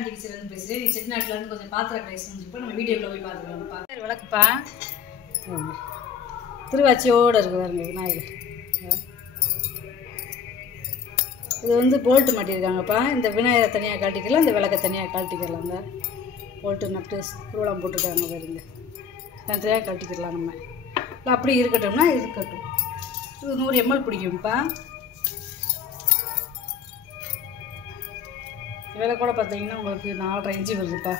Aunty kitchen பேசுகிறேன். நீ செட்டிநாட்டில் இருந்து கொஞ்சம் பாத்திரம் கிடைச்சிட்டு இப்போ நம்ம வீடியோவில் போய் பார்த்துக்கலாம்ப்பா. விளக்குப்பா திருவாச்சியோடு இருக்குது பாருங்க விநாயகர். இது வந்து போல்ட்டு மாட்டியிருக்காங்கப்பா. இந்த விநாயகரை தனியாக கழட்டிக்கலாம், இந்த விளக்கை தனியாக கழட்டிக்கலாங்க. போல்ட்டு நட்டு ஸ்க்ரூலாம் போட்டிருக்காங்க பாருங்க. தனியாக கழட்டிக்கலாம். நம்ம இல்லை அப்படி இருக்கட்டும்னா இருக்கட்டும். இது 100 ml பிடிக்கும்ப்பா. விலை கூட பார்த்தீங்கன்னா உங்களுக்கு 4.5 இன்ச்சு வருதுப்பா.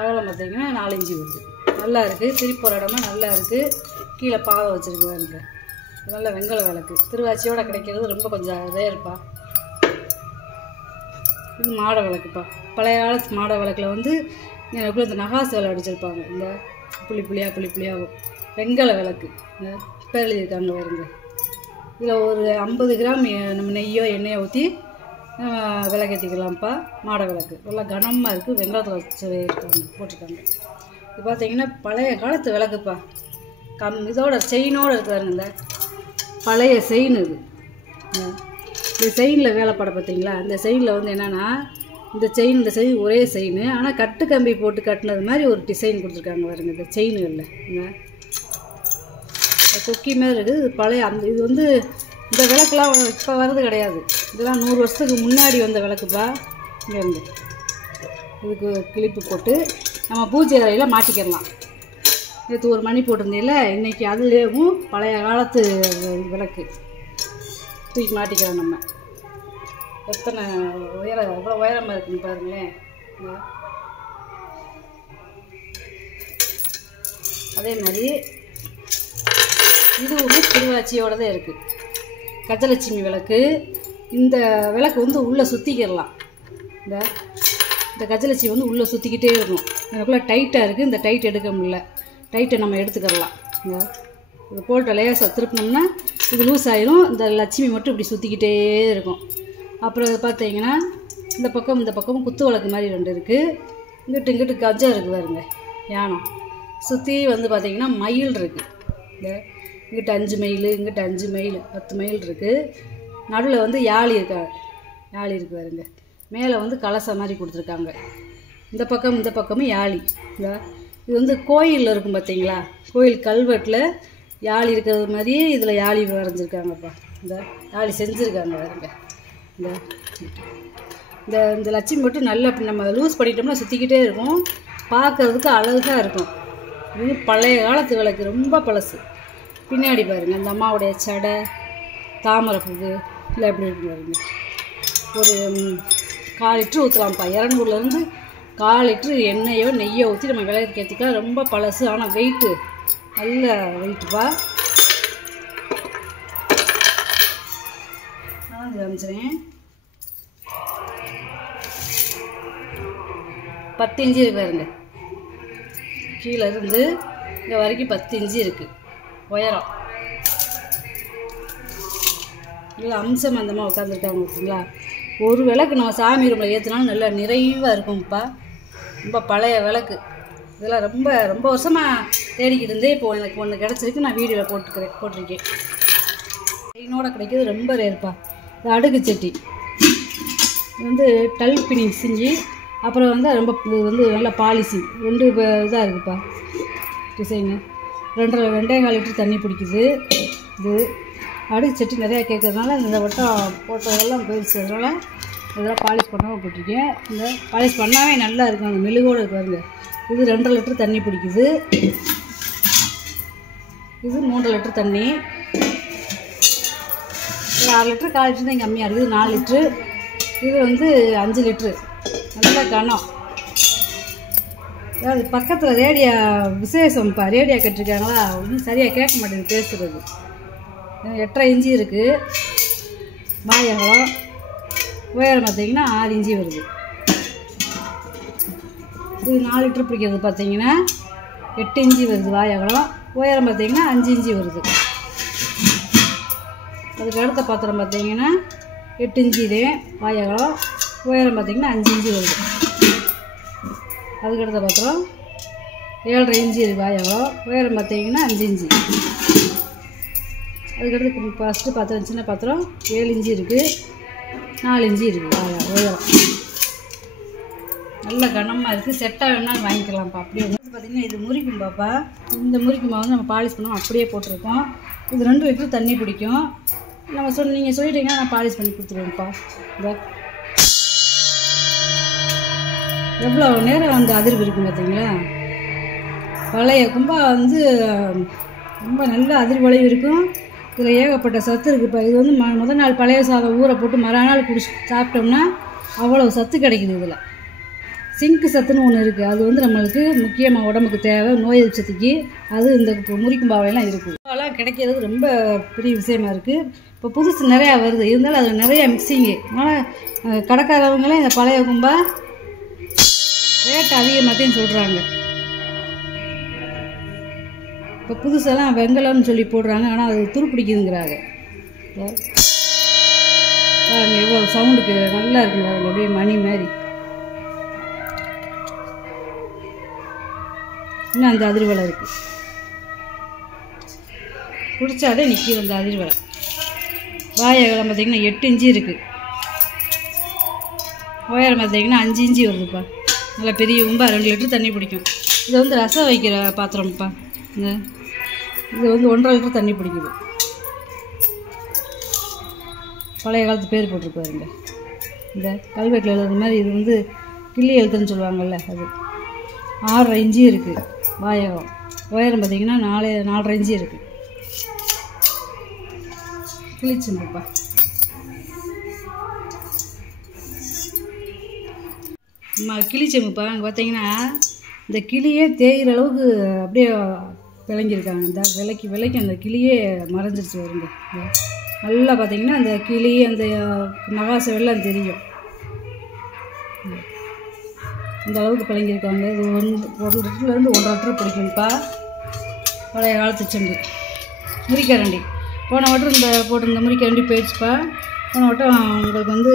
அகலம் பார்த்தீங்கன்னா 4 இன்ச்சு வருது. நல்லா இருக்குது. திருப்பி போகிற இடமா நல்லா இருக்குது. கீழே பாவை வச்சுருக்கு பாருங்க. நல்ல வெங்கல விளக்கு திருவாச்சியோடு கிடைக்கிறது ரொம்ப கொஞ்சம் இதே இருப்பா. இது மாட விளக்குப்பா. பழைய காலத்து மாட விளக்கில் வந்து எனக்குள்ள இந்த நகாசு விலை அடிச்சிருப்பாங்க. இந்த புளி புளியாகும் வெங்கல விளக்கு இப்போ எழுதியிருக்காங்க பாருங்க. இதில் ஒரு 50 கிராம் நம்ம நெய்யோ எண்ணெயோ ஊற்றி விளக்கேற்றிக்கலாம்ப்பா. மாட விளக்கு நல்லா கனமாக இருக்குது. வெங்காயத்தை வச்சு போட்டிருக்காங்க. இது பார்த்தீங்கன்னா பழைய காலத்து விளக்குப்பா. இதோட செயினோடு இருக்குதாருங்க. இந்த பழைய செயின் இது. இந்த செயினில் வேலைப்பட பார்த்தீங்களா? இந்த செயினில் வந்து என்னென்னா இந்த செயின் ஒரே செயின், ஆனால் கட்டு கம்பி போட்டு கட்டினது மாதிரி ஒரு டிசைன் கொடுத்துருக்காங்க பாருங்க. இந்த செயின்களில் இந்த கொக்கி மாதிரி இருக்குது. இது பழைய இது வந்து இந்த விளக்குலாம் இப்போ வர்றது கிடையாது. இதெல்லாம் 100 வருஷத்துக்கு முன்னாடி வந்த விளக்குப்பா. இங்கே வந்து இதுக்கு கிளிப்பு போட்டு நம்ம பூஜை அறையில் மாட்டிக்கிடலாம். நேற்று ஒரு மணி போட்டிருந்தேன்ல, இன்றைக்கி அதுலேயும் பழைய காலத்து விளக்கு தூக்கி மாட்டிக்கிறோம். நம்ம எத்தனை எவ்வளோ உயரமாக இருக்குன்னு பாருங்களேன். அதே மாதிரி இது வந்து திருவாச்சியோட தான் இருக்குது. கஜலட்சுமி விளக்கு. இந்த விளக்கு வந்து உள்ளே சுற்றிக்கிடலாம். இந்த கஜலட்சுமி வந்து உள்ளே சுற்றிக்கிட்டே இருக்கும். எனக்குள்ளே டைட்டாக இருக்குது. இந்த டைட் எடுக்க முடியல. டைட்டை நம்ம எடுத்துக்கிடலாம். இது போல்ட்டை லேசாக திருப்பினோம்னா இது லூஸ் ஆகிரும். இந்த லட்சுமி மட்டும் இப்படி சுற்றிக்கிட்டே இருக்கும். அப்புறம் இது பார்த்தீங்கன்னா இந்த பக்கமும் குத்து விளக்கு மாதிரி 2 இருக்குது. இங்கிட்டு கஜம் இருக்குது பாருங்க. யானம் சுற்றி வந்து பார்த்திங்கன்னா மயில் இருக்குது. இங்கிட்ட 5 மயில், இங்கிட்ட 5 மயில், 10 மயில் இருக்குது. நடுவில் வந்து யாழி இருக்குது பாருங்க. மேலே வந்து கலசம் மாதிரி கொடுத்துருக்காங்க. இந்த பக்கமும் யாழி. இது வந்து கோயிலில் இருக்கும் பார்த்தீங்களா? கோயில் கல்வெட்டில் யாழி இருக்கிறது மாதிரியே இதில் யாழி வரைஞ்சிருக்காங்கப்பா. இந்த யாழி செஞ்சுருக்காங்க பாருங்க. இந்த லட்சுமி மட்டும் நல்லா நம்ம லூஸ் பண்ணிட்டோம்னா சுற்றிக்கிட்டே இருக்கும். பார்க்குறதுக்கு அழகாக இருக்கும். இது பழைய காலத்து விளக்கு, ரொம்ப பழசு. பின்னாடி பாருங்கள் இந்த அம்மாவுடைய சடை, தாமரை பூவு இல்லை எப்படி இருக்கு பாருங்க. ஒரு 1/4 லிட்டரு ஊற்றலாம்ப்பா. 200லேருந்து 1/4 லிட்டரு எண்ணெயோ நெய்யோ ஊற்றி நம்ம விளக்கு ஏற்றிக்கலாம். ரொம்ப பழசு, ஆனால் வெயிட்டு நல்ல வெயிட்டுப்பா. நான் காமிச்சிறேன். 10 இன்ச்சு இருக்கு பாருங்க. கீழே இருந்து இங்கே வரைக்கும் 10 இன்ச்சு இருக்குது உயரம். இல்லை அம்சம் அந்தமாக உட்காந்துருக்காங்க பார்த்தீங்களா? ஒரு விளக்கு நம்ம சாமி ரூமில் ஏற்றினாலும் நல்லா நிறைவாக இருக்கும்ப்பா. ரொம்ப பழைய விளக்கு. இதெல்லாம் ரொம்ப வருஷமாக தேடிக்கிட்டு இருந்தேன். இப்போ எனக்கு ஒன்று கிடச்சிருக்கு. நான் வீடியோவில் போட்டிருக்கேன். செயினோட கிடைக்கிது. ரொம்ப ரேர்ப்பா. இது அடுக்கு சட்டி. இது வந்து டல் பினிங் செஞ்சு அப்புறம் வந்து ரொம்ப வந்து நல்லா பாலிசிங் 2 இதாக இருக்குப்பா டிசைனு. 2.25 லிட்டர் தண்ணி பிடிக்குது. இது அடுக்கு சட்டி நிறையா கேட்கறதுனால இந்த வட்டம் போட்டதெல்லாம் போயிடுச்சு. அதனால் இதெல்லாம் பாலிஷ் பண்ணாமல் போட்டிருக்கேன். இந்த பாலிஷ் பண்ணாவே நல்லா இருக்கும். அந்த மெழுகோடு இருக்காருங்க. இது 2.5 லிட்டர் தண்ணி பிடிக்குது. இது 3 லிட்டர் தண்ணி. 6 லிட்டர் 1/4 லிட்டர் தான் கம்மியாக இருக்குது. 4 லிட்ரு. இது வந்து 5 லிட்ரு. நல்ல கனம். அதாவது பக்கத்தில் ரேடியா விசேஷம்ப்பா. ரேடியா கட்டிருக்காங்களா? ஒன்றும் சரியாக கேட்க மாட்டேங்குது பேசுகிறது. 8.5 இன்ச்சு இருக்குது வாயகலம். உயரம் பார்த்தீங்கன்னா 6 இன்ச்சு வருது. இது 4 லிட்டர் பிடிக்கிறது பார்த்தீங்கன்னா 8 இன்ச்சு வருது வாயகலம். உயரம் பார்த்தீங்கன்னா 5 இன்ச்சு வருது. அதுக்கு அடுத்த பாத்திரம் பார்த்தீங்கன்னா 8 இன்ச்சு இதே வாயகலம். உயரம் பார்த்தீங்கன்னா 5 இன்ச்சு வருது. அதுக்கடுத்த பாத்திரம் 7.5 இன்ச்சு வாயகலம். உயரம் பார்த்தீங்கன்னா 5 இன்ச்சு. அதுக்கடுத்து ஃபஸ்ட்டு பாத்திரம் சின்ன பாத்திரம் 7 இன்ச்சு இருக்குது. 4 இன்ச்சு இருக்குது உயரம். நல்ல கனமாக இருக்குது. செட்டாக வேணாலும் வாங்கிக்கலாம்ப்பா. அப்படியே வந்து பார்த்திங்கன்னா இது முறிக்கும்பாப்பா. இந்த முறிக்குமா வந்து நம்ம பாலிஷ் பண்ணோம் அப்படியே போட்டிருக்கோம். இது 2 லிட்டர் தண்ணி பிடிக்கும். நம்ம நீங்கள் சொல்லிட்டீங்கன்னா நான் பாலிஷ் பண்ணி கொடுத்துருவேன்ப்பா. இதோ எவ்வளோ நேரம் அந்த அதிர்வு இருக்கும் பார்த்தீங்களா. பழைய கும்பா வந்து ரொம்ப நல்ல அதிர்வலைவு இருக்கும். இதில் ஏகப்பட்ட சத்து இருக்குப்பா. இது வந்து முதல் நாள் பழைய சாதம் ஊற போட்டு மறுநாள் சாப்பிட்டோம்னா அவ்வளோ சத்து கிடைக்குது. இதில் சிங்க்கு சத்துன்னு ஒன்று இருக்குது. அது வந்து நம்மளுக்கு முக்கியமாக உடம்புக்கு தேவை, நோய் எதிர்ப்பு சக்திக்கு. அது இந்த முறிக்கும்பாவையெல்லாம் இருக்குது. கும்பாவெல்லாம் கிடைக்கிறது ரொம்ப பெரிய விஷயமா இருக்குது. இப்போ புதுசு நிறையா வருது. இருந்தாலும் அதில் நிறையா மிக்சிங்கு. ஆனால் கடைக்காரவங்களே இந்த பழைய கும்பா ரேட் அதிகமாகத்தையும் சொல்கிறாங்க. இப்போ புதுசெல்லாம் வெங்கலம்னு சொல்லி போடுறாங்க. ஆனால் அது துருப்பிடிக்குதுங்கிறாங்க. எவ்வளோ சவுண்டுக்கு நல்லா இருக்குங்க. அப்படியே மணி மாதிரி. இன்னும் அந்த அதிர்வலை இருக்குது. பிடிச்சாதே நிற்கிது அந்த அதிர்வலை. வாயகலம் பார்த்திங்கன்னா 8 இன்ச்சு இருக்குது. உயரம் பார்த்திங்கன்னா 5 இன்ச்சு வருதுப்பா. நல்லா பெரிய கும்பா 2 லிட்டர் தண்ணி பிடிக்கும். இது வந்து ரசம் வைக்கிற பாத்திரம்ப்பா. இது வந்து 1.5 லிட்டர் தண்ணி பிடிக்குது. பழைய காலத்து பேர் போட்டிருப்பாருங்க. இந்த கல்வெட்டில் எழுதுற மாதிரி இது வந்து கிள்ளி எழுத்துன்னு சொல்லுவாங்கள்ல, அது 6.5 இன்ச்சு இருக்குது. வாயகம் உயரம் பார்த்திங்கன்னா 4.5 இன்ச்சு இருக்குது. கிளிச்சுங்கப்பா. கிளிச்செம்புப்பா. அங்கே பார்த்தீங்கன்னா இந்த கிளியே தேயிற அளவுக்கு அப்படியே விளங்கியிருக்காங்க. இந்த விலைக்கு அந்த கிளியே மறைஞ்சிருச்சு வருங்க. நல்லா பார்த்தீங்கன்னா அந்த கிளி அந்த நகாசம் எல்லாம் தெரியும். இந்த அளவுக்கு விளங்கியிருக்காங்க. இது 1 லிட்டர்லேருந்து 1.5 லிட்டர் பிடிக்கும்ப்பா. பழைய காலத்து செம்பு. முறிக்கரண்டி போன வட்டம் இந்த போட்டிருந்த முறிக்கரண்டி போயிடுச்சுப்பா. போன வட்டம் உங்களுக்கு வந்து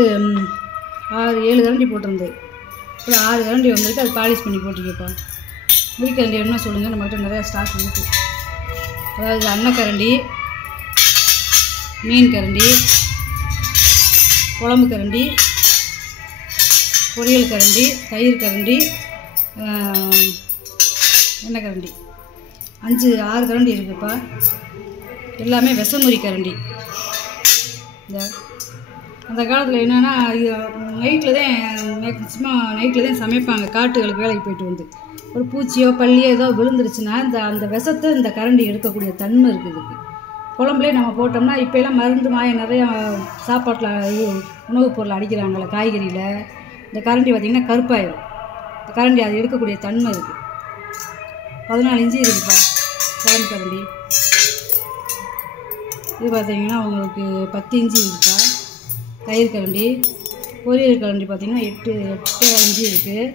6-7 கரண்டி போட்டிருந்தது. இப்போ 6 கரண்டி வந்துருக்கு. அது பாலிஷ் பண்ணி போட்டிருக்கேப்பா. முறிக்கரண்டி என்ன சொல்லுங்கள், நம்மகிட்ட நிறையா ஸ்டாக் இருக்குது. அதாவது அன்னக்கரண்டி, மீன் கரண்டி, குழம்பு கரண்டி, பொரியல் கரண்டி, தயிர் கரண்டி, எண்ணெய் கரண்டி, 5-6 கரண்டி இருக்குப்பா. எல்லாமே விஷமுறி கரண்டி. இந்த அந்த காலத்தில் என்னென்னா நைட்டில் தான் மேக்ஸிமம் நைட்டில் தான் சமைப்பாங்க. காட்டுகளுக்கு வேலைக்கு போயிட்டு வந்து ஒரு பூச்சியோ பள்ளியோ ஏதோ விழுந்துருச்சுன்னா அந்த விஷத்தை இந்த கரண்டி எடுக்கக்கூடிய தன்மை இருக்குது இதுக்கு. குழம்புலேயே நம்ம போட்டோம்னா இப்போலாம் மருந்து மாயம் நிறையா சாப்பாட்டில் உணவுப் பொருள் அடிக்கிறாங்களே, காய்கறியில். இந்த கரண்டி பார்த்திங்கன்னா கருப்பாயிடும். இந்த கரண்டி அது எடுக்கக்கூடிய தன்மை இருக்குது. 14 இன்ச்சு இருக்குப்பா குழம்பு கரண்டி. இது பார்த்திங்கன்னா உங்களுக்கு 10 இன்ச்சு இருக்குப்பா. தயிர் கரண்டி, பொரியல் கரண்டி பார்த்திங்கன்னா 8 இன்ச்சு இருக்குது.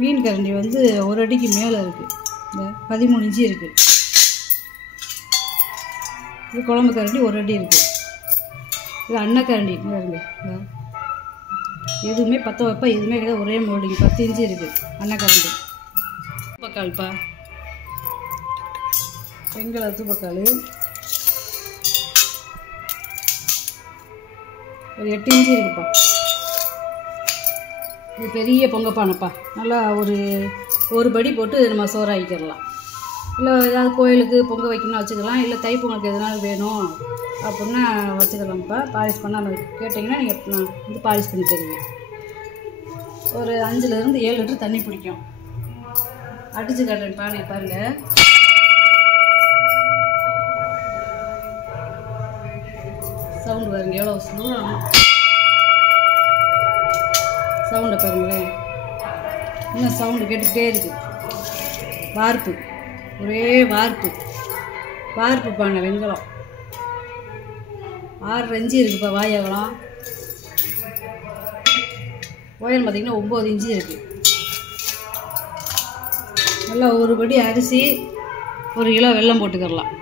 மீன் கரண்டி வந்து 1 அடிக்கு மேலே இருக்குது. இந்த 13 இன்ச்சு இருக்குது. இது குழம்பு கரண்டி 1 அடி இருக்குது. இது அன்னக்கரண்டி இருக்கு. எதுவுமே 10 வைப்பா எதுவுமே கிடையாது. ஒரே மோல்டிங் 10 இன்ச்சு இருக்குது அன்னக்கரண்டி. தூப்பக்கால்ப்பா. வெங்கல தூப்பக்கால் ஒரு 8 இன்ச்சு இருக்குப்பா. இது பெரிய பொங்கப்பானைப்பா. நல்லா ஒரு படி போட்டு நம்ம சோறாக்கிடலாம். இல்லை ஏதாவது கோயிலுக்கு பொங்க வைக்கணும்னா வச்சுக்கலாம். இல்லை தைப்பொங்கலுக்கு எதனாலும் வேணும் அப்படின்னா வச்சுக்கலாம்ப்பா. பாலிஷ் பண்ணாமல் கேட்டிங்கன்னா நான் வந்து பாலிஷ் பண்ணி தருவேன். ஒரு 5-7 லிட்டர் தண்ணி பிடிக்கும். அடிச்சு காட்டுறேன் பானை பாருங்கள். சவுண்டு பாருங்க எவ்வளோ சவுண்டை பாருங்களேன். இன்னும் சவுண்டு கேட்டுக்கிட்டே இருக்குது. வார்ப்பு, ஒரே வார்ப்பு பானை வெங்கலம். 6.5 இன்ச்சு இருக்குப்பா வாயகலம். உயரம் பார்த்திங்கன்னா 9 இன்ச்சு இருக்குது. நல்லா ஒரு படி அரிசி 1 கிலோ வெல்லம் போட்டுக்கிறலாம்.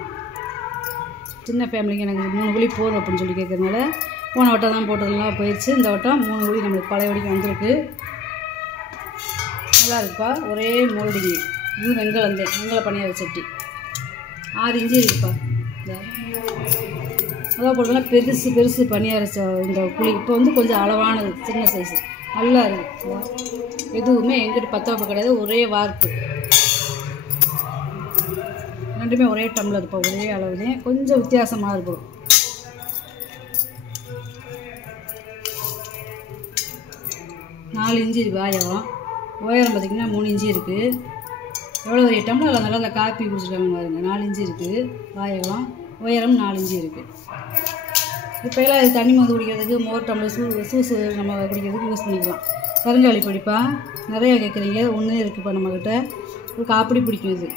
சின்ன ஃபேமிலிக்கு எனக்கு 3 குழி போதும் அப்படின்னு சொல்லி கேட்குறதுனால போன வட்டம் தான் போட்டதெல்லாம் போயிடுச்சு. இந்த வட்டம் 3 குழி நம்மளுக்கு பழைய வடிக்கு வந்திருக்கு. நல்லா இருக்குப்பா. ஒரே மோல்டிங்கு. இது வெங்கல பணியார சட்டி 6 இன்ச்சு இருக்குப்பா. அதான் போட்டோம்னா பெருசு பெருசு பனியார இந்த புளி இப்போ வந்து கொஞ்சம் அளவானது சின்ன சைஸு நல்லா இருக்குது. எதுவுமே எங்கிட்ட பத்தாப்பு கிடையாது, ஒரே வார்ப்பு, ரெண்டுமே ஒரே டம்ளர், இப்போ ஒரே அளவுலேயே கொஞ்சம் வித்தியாசமாக இருக்கும். நாலு இன்ச்சு இருக்குது ஆயிரம், உயரம் பார்த்திங்கன்னா 3 இன்ச்சு இருக்குது. எவ்வளோ பெரிய டம்ளர் நல்லா காப்பி குடிச்சிருக்காங்க பாருங்க. 4 இன்ச்சு இருக்குது வாயகம், உயரம் 4 இன்ச்சு இருக்குது. இப்போ எல்லாம் இது தண்ணி மருந்து குடிக்கிறதுக்கு, மோர் டம்ளர் சூஸு நம்ம குடிக்கிறதுக்கு யூஸ் பண்ணிக்கலாம். கருங்காலி பிடிப்பா நிறையா கேட்குறீங்க, ஒன்றே இருக்குது இப்போ நம்மக்கிட்ட. ஒரு காப்படி பிடிக்கும் இது.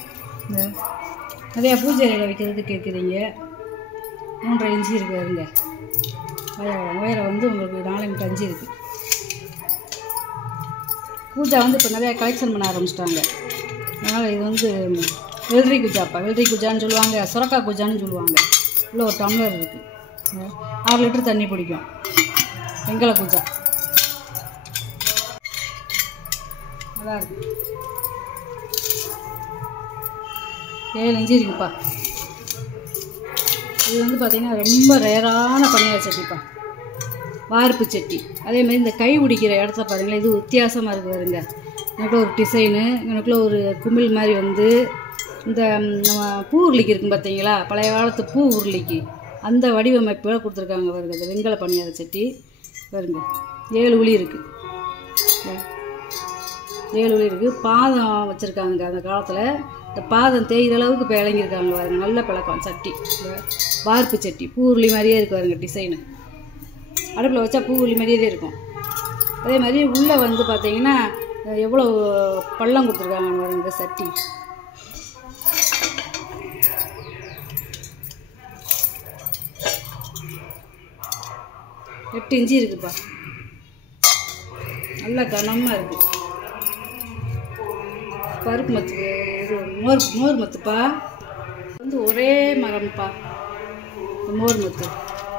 இந்த நிறையா பூஜை அறையில் வைக்கிறதுக்கு கேட்குறீங்க. 3.5 இன்ச்சு இருக்குது வருங்க வாயகம். உயரம் வந்து உங்களுக்கு 4.5 இருக்குது. பூஜா வந்து இப்போ நிறையா கலெக்ஷன் பண்ண ஆரம்பிச்சிட்டாங்க. அதனால் இது வந்து வெள்ளரி குஜாப்பா, வெள்ளரி குஜான்னு சொல்லுவாங்க, சுரக்காய் குஜான்னு சொல்லுவாங்க. உள்ள ஒரு டம்ளர் இருக்குது, 6 லிட்டர் தண்ணி பிடிக்கும். வெங்கல குஜா நல்லா இருக்கு. 7 இன்ச்சு இருக்குப்பா. இது வந்து பார்த்திங்கன்னா ரொம்ப ரேரான பனியார சட்டிப்பா, வார்ப்பு சட்டி. அதேமாதிரி இந்த கை பிடிக்கிற இடத்த பாருங்களேன், இது வித்தியாசமாக இருக்குது வருங்க. எனக்குள்ள ஒரு டிசைனு, எனக்குள்ள ஒரு குமிழ் மாதிரி வந்து இந்த நம்ம பூ உருளிக்கு இருக்கும் பார்த்தீங்களா, பழைய காலத்து பூ உருளிக்கு அந்த வடிவமைப்பில் கொடுத்துருக்காங்க வருங்க. இந்த வெங்கல பனியார சட்டி வருங்க. 7 உளி இருக்குது, 7 உளி இருக்குது. பாதம் வச்சுருக்காங்க அந்த காலத்தில். இந்த பாதம் தேய்கிற அளவுக்கு இப்போ இறங்கியிருக்காங்க பாருங்க. நல்ல பழக்கம் சட்டி, வார்ப்பு சட்டி. பூ உருளி மாதிரியே இருக்குது பாருங்க டிசைனு. அடுப்பில் வச்சா பூ உருளி மாதிரியே இருக்கும். அதே மாதிரி உள்ளே வந்து பார்த்தீங்கன்னா எவ்வளோ பள்ளம் கொடுத்துருக்காங்க பாருங்க இந்த சட்டி. எட்டு இன்ச்சு இருக்குப்பா, நல்லா கனமாக இருக்குது. பருப்பு மத்து, இது மோர் மத்துப்பா, வந்து ஒரே மரம்ப்பா மோர் மத்து.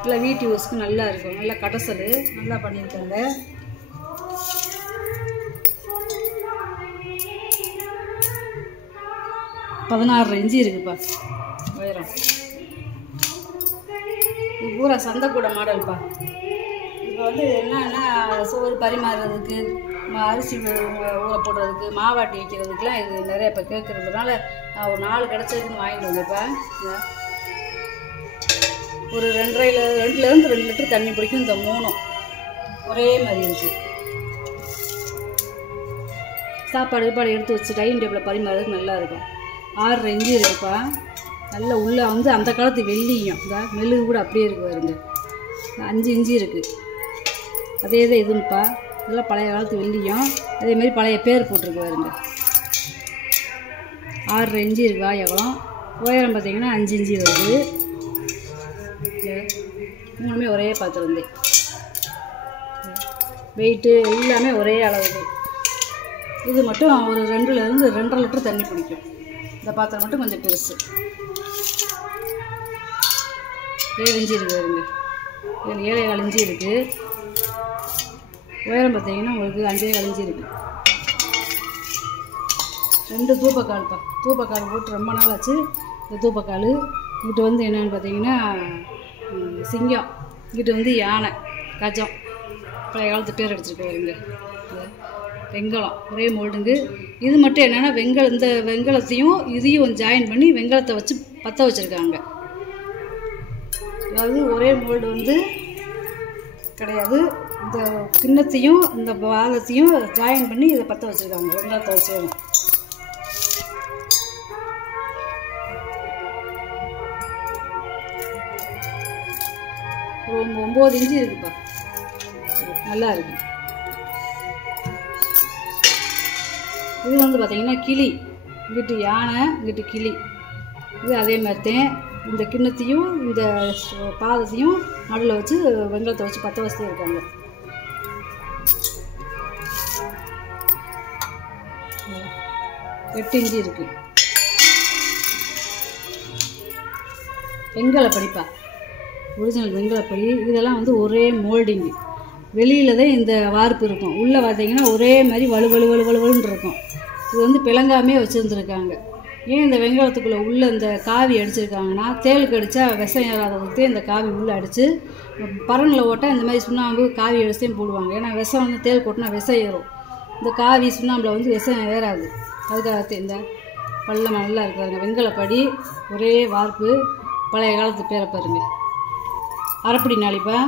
நல்லா வீட்டு யூஸ்க்கு நல்லா இருக்கும், நல்லா கடைசல் நல்லா பண்ணியிருக்காங்க. பதினாறு இன்ச்சு இருக்குப்பா உயரம். இது பூரா சந்தைக்கூட மாடல்ப்பா. இப்போ வந்து என்னன்னா சோறு பரிமாறுறதுக்கு, அரிசி ஊற போடுறதுக்கு, மாவாட்டி வைக்கிறதுக்குலாம் இது நிறைய இப்போ கேட்குறதுனால நான் ஒரு 4 கிடச்சதுக்குன்னு வாங்கிட்டு வந்தேன்ப்பா. ஒரு 2.5 லிட்டர் தண்ணி பிடிக்கும். இந்த 3 ஒரே மாதிரி இருக்குது. சாப்பாடு எடுத்து வச்சு டைனிங் டேபிளில் பரிமாறதுக்கு நல்லாயிருக்கும். 6 இன்ச்சு இருக்குப்பா. நல்லா உள்ளே வந்து அந்த காலத்து வெள்ளியும் இந்த மெழுகு கூட அப்படியே இருக்குது வருங்க. 5 இன்ச்சு இருக்குது. அதே தான் இதுப்பா, நல்லா பழைய காலத்து வெள்ளியும் அதேமாரி பழைய பேர் போட்டிருக்கு வருங்க. 6 இன்ச்சு இருக்குது வாயகம். உயரம் பார்த்திங்கன்னா 5 இன்ச்சு வருது. 3மே ஒரே பாத்திரம். வெயிட்டு எல்லாமே ஒரே அளவு. இது மட்டும் ஒரு 2லேருந்து 2.5 லிட்டர் தண்ணி பிடிக்கும். இந்த பாத்திரம் மட்டும் கொஞ்சம் பெருசு. 7 இன்ச்சு இருக்குது வருங்க. 7.25 இன்ச்சு இருக்குது. உயரம் பார்த்தீங்கன்னா உங்களுக்கு 5.25 இன்ச்சு இருக்குது. 2 தூப்பக்கால்ப்பா. தூப்பக்கால் போட்டு ரொம்ப நாள் ஆச்சு. இந்த தூப்பக்கால் இங்கிட்ட வந்து என்னென்னு பார்த்தீங்கன்னா சிங்கம், இங்கிட்ட வந்து யானை, கஜம், பழைய காலத்து பேர் அடிச்சிருக்கு வருங்க. வெங்கலம் ஒரே மோல்டுங்கு. இது மட்டும் என்னென்னா இந்த வெங்கலத்தையும் இதையும் ஜாயின் பண்ணி வெங்கலத்தை வச்சு பற்ற வச்சுருக்காங்க. அதாவது ஒரே மோல்டு வந்து கிடையாது. இந்த கிண்ணத்தையும் இந்த பாகத்தையும் ஜாயின் பண்ணி இதை பற்ற வச்சுருக்காங்க வெங்கலத்தை வச்சு. ஒரு 9 இன்ச்சு இருக்குப்பா, நல்லா இருக்கு. இது வந்து பார்த்தீங்கன்னா கிளி, இங்கிட்டு யானை, இங்கிட்டு கிளி. இது அதே மாதிரிதான் இந்த கிண்ணத்தையும் இந்த பாதத்தையும் நடுவில் வச்சு வெங்கலத்தை வச்சு பற்ற வச்சு இருக்காங்க. எட்டு இன்ச்சு இருக்கு. வெங்கலப்படிப்பா, ஒரிஜினல் வெங்கலப்படி. இதெல்லாம் வந்து ஒரே மோல்டிங்கு. வெளியில் தான் இந்த வார்ப்பு இருக்கும், உள்ளே பார்த்தீங்கன்னா ஒரே மாதிரி வலுவலுன்னு இருக்கும். இது வந்து பிளங்காமே வச்சுருந்துருக்காங்க. ஏன் இந்த வெங்காயத்துக்குள்ளே உள்ளே இந்த காவி அடிச்சிருக்காங்கன்னா, தேளுக்கு அடித்தா விஷம் ஏறாததுக்கு இந்த காவி உள்ளே அடித்து பரனில் ஓட்டால் இந்த மாதிரி சுண்ணாம்பு காவி அடிச்சும் போடுவாங்க. ஏன்னா விஷம் வந்து தேள் கொட்டினா விஷம் ஏறும். இந்த காவி சுண்ணாம்பில் வந்து விஷம் ஏறாது. அதுக்காக இந்த பள்ளம் நல்லா இருக்காருங்க. வெங்கலப்படி ஒரே வார்ப்பு, பழைய காலத்து பேரை பாருங்க. அரைப்படி நாளிப்பா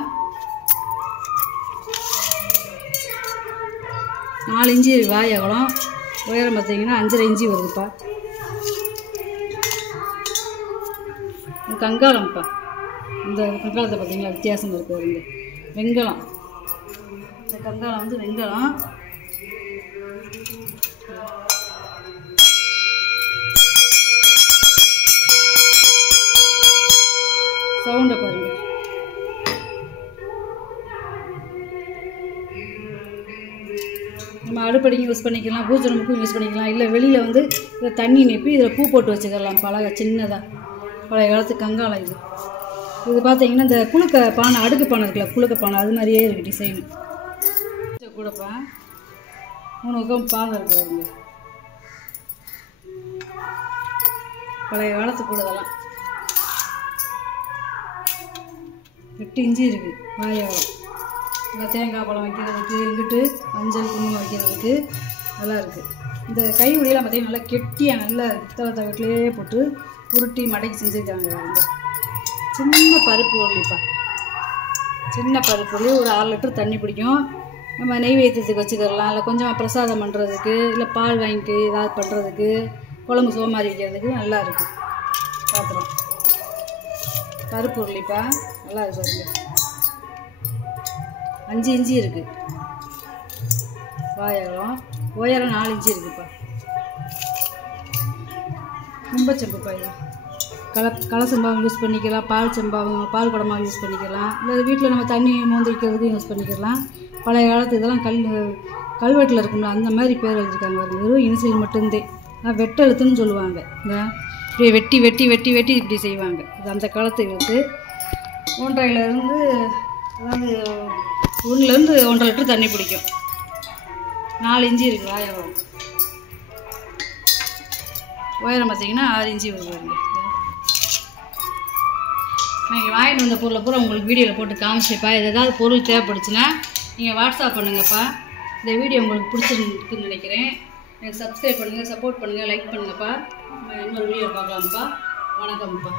4 இன்ச்சு வாய் அகலம், உயரம் பார்த்தீங்கன்னா 5.5 இன்ச்சு வருதுப்பா. கங்காளம்ப்பா, இந்த கங்காளத்தை பார்த்தீங்களா வித்தியாசம் இருக்குது. இந்த வெங்கலம், இந்த கங்காளம் வந்து வெங்கலம். சவுண்டை பாருங்க. நம்ம அடுப்படிக்கும் யூஸ் பண்ணிக்கலாம், பூஜை ரூமுக்கும் யூஸ் பண்ணிக்கலாம். இல்லை வெளியில் வந்து இதை தண்ணி நிப்பி இதில் பூ போட்டு வச்சுக்கலாம். பழக சின்னதாக பழைய காலத்து கங்காளம் இது. இது பார்த்தீங்கன்னா இந்த குளுக்க பானை, அடுக்கு பானை இருக்குல்ல, குளுக்க பானை அது மாதிரியே இருக்குது டிசைனு. கூடப்பா 3 பக்கம் பானை இருக்குதுங்க. பழைய காலத்து கூட இதெல்லாம் 8 இன்ச்சு இருக்குது வாயகம். நல்லா தேங்காய் பழம் வைக்கிறதுக்கு, இங்கிட்டு மஞ்சள் குங்குமம் வைக்கிறதுக்கு நல்லா இருக்குது. இந்த கைவிடியெல்லாம் பார்த்தீங்கன்னா நல்லா கெட்டியாக நல்லா பித்தளை தகட்டிலே போட்டு உருட்டி மடக்கி செஞ்சுருக்காங்க. வந்து சின்ன பருப்பு உருளிப்பா, சின்ன பருப்பு உருளி ஒரு 6 லிட்டர் தண்ணி பிடிக்கும். நம்ம நெய்வேத்தியத்துக்கு வச்சுக்கலாம், இல்லை கொஞ்சம் பிரசாதம் பண்ணுறதுக்கு, இல்லை பால் வாங்கிட்டு ஏதாவது பண்ணுறதுக்கு, குழம்பு சோமாரி வைக்கிறதுக்கு நல்லா இருக்குது பாத்திரம். பருப்பு உருளிப்பா நல்லா இருக்கு. 5 இன்ச்சு இருக்குது வாயகம், உயரம் 4 இன்ச்சு இருக்குப்பா. கும்பச்சம்புப்பா, இது கலசம்பாவும் யூஸ் பண்ணிக்கலாம், பால் சம்பாவும் பால் குடமாவும் யூஸ் பண்ணிக்கலாம், இல்லை வீட்டில் நம்ம தண்ணி மோந்து வைக்கிறதுக்கும் யூஸ் பண்ணிக்கலாம். பழைய காலத்து இதெல்லாம் கல்வெட்டில் இருக்கும்ல அந்த மாதிரி பேர் எழுதியிருக்காங்க. வெறும் இனிஷியல் மட்டும்தே. வெட்டெழுத்துன்னு சொல்லுவாங்க. இந்த இப்படியே வெட்டி வெட்டி வெட்டி வெட்டி இப்படி செய்வாங்க. இது அந்த காலத்து எழுத்து. 1.5லேருந்து அதாவது 1லேருந்து 1.5 லிட்டர் தண்ணி பிடிக்கும். 4 இன்ச்சு இருக்குது வாயகம். உயரம் பார்த்தீங்கன்னா 6 இன்ச்சு வருவாங்க. நீங்கள் வாங்கிட்டு வந்த பொருளை பூரா உங்களுக்கு வீடியோவில் போட்டு காமிச்சிப்பா. இது ஏதாவது பொருள் தேவைப்படுச்சுன்னா நீங்கள் வாட்ஸ்அப் பண்ணுங்கப்பா. இந்த வீடியோ உங்களுக்கு பிடிச்சிருக்குன்னு நினைக்கிறேன். எனக்கு சப்ஸ்கிரைப் பண்ணுங்கள், சப்போர்ட் பண்ணுங்கள், லைக் பண்ணுங்கப்பா. இன்னொரு வீடியோ பார்க்கலாம்ப்பா. வணக்கம்ப்பா.